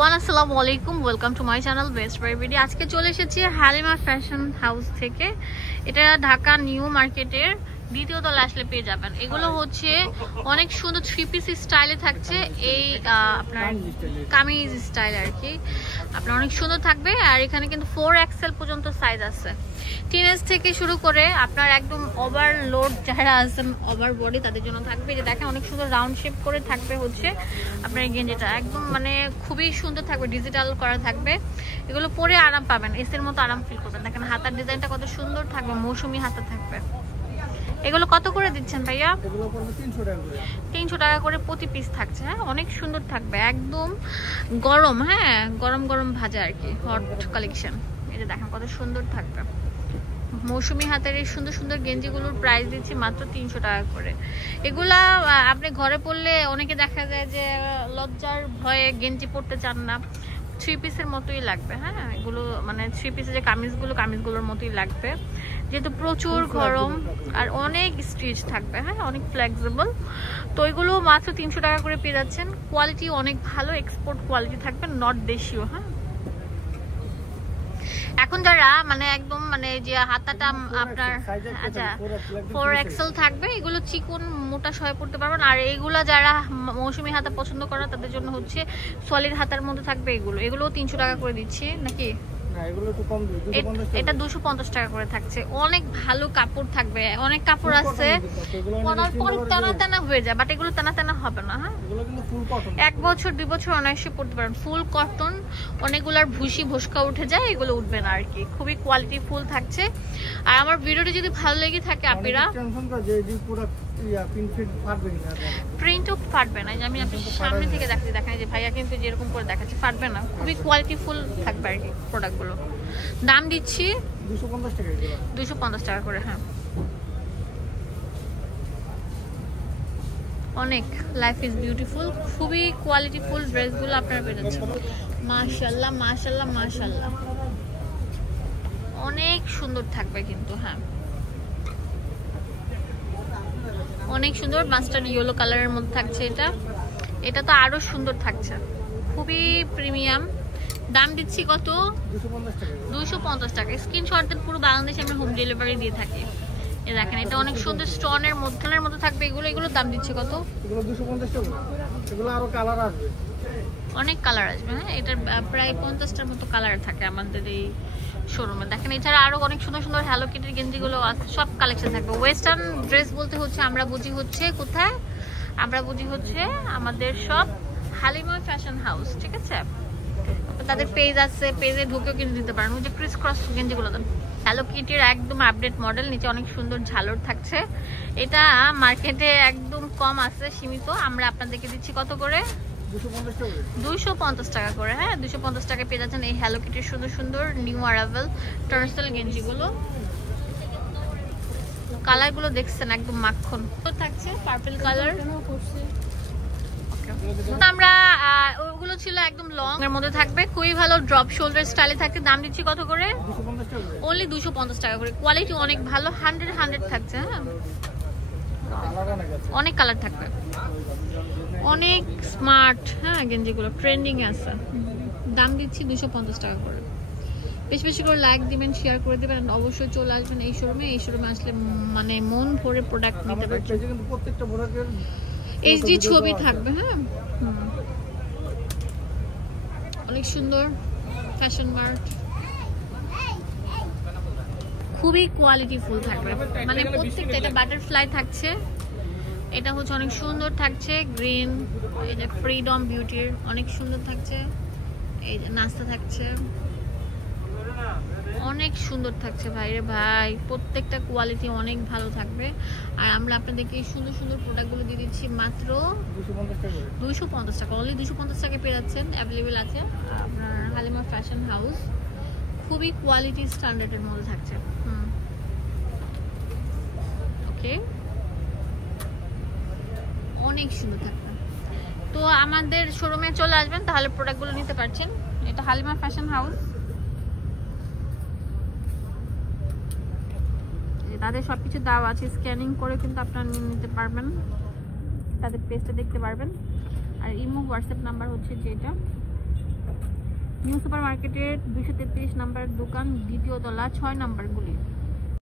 Everyone, আসসালামু আলাইকুম। Welcome to my channel best by BD. আজকে চলে এসেছি হালিমা ফ্যাশন হাউস থেকে। এটা ঢাকা নিউ মার্কেটের দ্বিতীয় তলা আসলে পেয়ে যাবেন। এগুলো হচ্ছে অনেক সুন্দর থ্রি পিস স্টাইলে থাকছে। এই আপনার কামিজ স্টাইল আর কি, আপনার অনেক সুন্দর থাকবে। আর এখানে কিন্তু 4XL পর্যন্ত সাইজ আছে। টিনেজ থেকে শুরু করে আপনার একদম ওভারলোড যারা আছেন, ওভার বডি, তাদের জন্য থাকবে। যে দেখেন অনেক সুন্দর রাউন্ড শেপ করে থাকবে হচ্ছে আপনার এই গেঞ্জিটা, একদম মানে খুবই সুন্দর থাকবে, ডিজিটাল করা থাকবে। এগুলো পরে আরাম পাবেন, এসির মতো আরাম ফিল করবেন। দেখেন হাতার ডিজাইনটা কত সুন্দর থাকবে, মৌসুমি হাতা থাকবে। এগুলো কত করে দিচ্ছেন ভাইয়া? 300 টাকা করে প্রতি পিস থাকছে। হ্যাঁ, অনেক সুন্দর থাকবে, একদম গরম। হ্যাঁ, গরম গরম ভাজা আর কি, হট কালেকশন। এই যে দেখেন কত সুন্দর থাকবে। মৌসুমি হাতের এই সুন্দর সুন্দর গেঞ্জিগুলোর প্রাইস দিচ্ছি মাত্র 300 টাকা করে। এগুলা আপনি ঘরে পরলে অনেকে দেখা যায় যে লজ্জার ভয়ে গেঞ্জি পরতে চান না, থ্রি পিসের মতোই লাগবে। হ্যাঁ, এগুলো মানে থ্রি পিসের যে কামিজগুলোর মতোই লাগবে, যেহেতু প্রচুর গরম আর অনেক স্টিচ থাকবে। হ্যাঁ, অনেক ফ্লেক্সিবল। তো এগুলো মাত্র 300 টাকা করে পেয়ে যাচ্ছেন। কোয়ালিটি অনেক ভালো, এক্সপোর্ট কোয়ালিটি থাকবে, নট দেশীয়। হ্যাঁ, এখন যারা মানে একদম মানে যে হাতাটা আপনার আচ্ছা 4XL থাকবে, এগুলো চিকন মোটা সহায় পড়তে পারবেন। আর এইগুলা যারা মৌসুমি হাতা পছন্দ করে তাদের জন্য হচ্ছে সলিড হাতার মধ্যে থাকবে। এগুলো 300 টাকা করে দিচ্ছি নাকি? এটা 250 টাকা করে থাকছে। অনেক ভালো কাপড় থাকবে, অনেক কাপড় আছে টানা টানা হয়ে যায়, বাট এগুলো টানা টানা হবে না। হ্যাঁ, 1 বছর 2 বছর অনায়াসে পড়তে পারেন। ফুল কটন, অনেকগুলার ভুসি ভুসকা উঠে যায়, এগুলো উঠবে না আর কি। খুবই কোয়ালিটি ফুল থাকছে। আর আমার ভিডিওটি যদি ভালো লেগে থাকে আপনারা প্রিন্টও ফাটবে না। আমি আপনার সামনে থেকে দেখাচ্ছি, দেখেন যে ভাইয়া কিন্তু যেরকম করে দেখাচ্ছে ফাটবে না। খুবই কোয়ালিটি ফুল থাকবে আর কি প্রোডাক্টগুলো। দাম দিচ্ছি 250 টাকা করে। হ্যাঁ, অনেক লাইফ ইজ বিউটিফুল, খুবই কোয়ালিটি ফুল ড্রেসগুলো আপনারা পেয়ে যাচ্ছেন। মাশাআল্লাহ মাশাআল্লাহ মাশাআল্লাহ, অনেক সুন্দর থাকবে কিন্তু। হ্যাঁ, অনেক সুন্দর মাস্টার্ড ইয়েলো কালারের মধ্যে থাকছে। এটা তো আরো সুন্দর থাকছে, খুবই প্রিমিয়াম। দাম দিচ্ছি কত? 250 টাকা। স্ক্রিনশট দেন, পুরো বাংলাদেশে আমরা হোম ডেলিভারি দিয়ে থাকি। এই দেখেন এটা অনেক সুন্দর স্টোনের মধ্যখানের মধ্যে থাকবে। এগুলোর দাম দিচ্ছে কত? 250 টাকা। এগুলো আরো কালার আসবে, অনেক কালার আসবে। হ্যাঁ, এটার প্রায় 50টার মতো কালার থাকে আমাদের এই শোরুমে। দেখেন এছাড়া আরো অনেক সুন্দর সুন্দর হ্যালো কিটির গেঞ্জিগুলো আছে, সব কালেকশন থাকবে। ওয়েস্টার্ন ড্রেস বলতে হচ্ছে আমরা বুঝি হচ্ছে কোথায়? আমরা বুঝি হচ্ছে আমাদের সব হালিমা ফ্যাশন হাউস। ঠিক আছে, তাদের পেজ আছে, পেজে ঢুকেও কিনে দিতে পারেন। ওই যে ক্রিস ক্রস গেঞ্জিগুলো দেন, হ্যালো কিটির একদম আপডেট মডেল, নিচে অনেক সুন্দর ঝালর থাকছে। এটা মার্কেটে একদম কম আছে, সীমিত। আমরা আপনাদেরকে দিচ্ছি কত করে? 250 টাকা করে। হ্যাঁ, 250 টাকা পেয়ে যাচ্ছেন এই হ্যালো কিটির সুন্দর সুন্দর নিউ অ্যারাইভাল টার্সেল গেঞ্জিগুলো। কালারগুলো দেখছেন একদম মাখন থাকছে, পার্পল কালার। আমরা ওগুলো ছিল একদম লং এর মধ্যে থাকবে, খুবই ভালো ড্রপ শোল্ডার স্টাইলে থাকছে। দাম দিচ্ছি কত করে? অনলি 250 টাকা করে। কোয়ালিটি অনেক ভালো, 100 থাকছে। হ্যাঁ, অনেক কালার থাকবে, অনেক স্মার্ট। হ্যাঁ, গেঞ্জিগুলো ট্রেন্ডিং এ আছে। দাম দিচ্ছি 250 টাকা করে। বেশি বেশি করে লাইক দিবেন, শেয়ার করে দিবেন। অবশ্যই চলে আসবেন এই শোরুমে। এই শোরুমে আসলে মানে মন ভরে প্রোডাক্ট নিতে পারবেন। প্রত্যেকটা প্রোডাক্টের এইচডি ছবি থাকবে। হ্যাঁ, অনেক সুন্দর ফ্যাশন মার্ট, খুবই কোয়ালিটি ফুল থাকবে। মানে প্রত্যেকটা, এটা বাটারফ্লাই থাকছে, এটা হচ্ছে অনেক সুন্দর থাকছে গ্রিন। এই যে ফ্রিডম বিউটির অনেক সুন্দর থাকছে। এই যে নাস্তা থাকছে, অনেক সুন্দর থাকছে ভাইরে ভাই। প্রত্যেকটা কোয়ালিটি অনেক ভালো থাকবে। আর আমরা আপনাদেরকে এই সুন্দর সুন্দর প্রোডাক্টগুলো দিয়ে দিচ্ছি মাত্র 250 টাকা। অনলি 250 টাকা পেয়ে যাচ্ছেন। অ্যাভেলেবেল আছে আপনার হালিমা ফ্যাশন হাউস। খুবই কোয়ালিটি স্ট্যান্ডার্ডের মধ্যে থাকছে। ওকে, অনেক সুন্দর থাকবে। তো আমাদের শোরুমে চলে আসবেন, তাহলে প্রোডাক্টগুলো নিতে পারছেন। এটা হালিমা ফ্যাশন হাউস, তাদের সবকিছু দেওয়া আছে, স্ক্যানিং করে কিন্তু আপনারা নিতে পারবেন। তাদের পেজটা দেখতে পারবেন। আর ইমো হোয়াটসঅ্যাপ নাম্বার হচ্ছে যেটা নিউ সুপার মার্কেটের 233 নাম্বার দোকান, দ্বিতীয় তলা, 6 নাম্বার গুলি।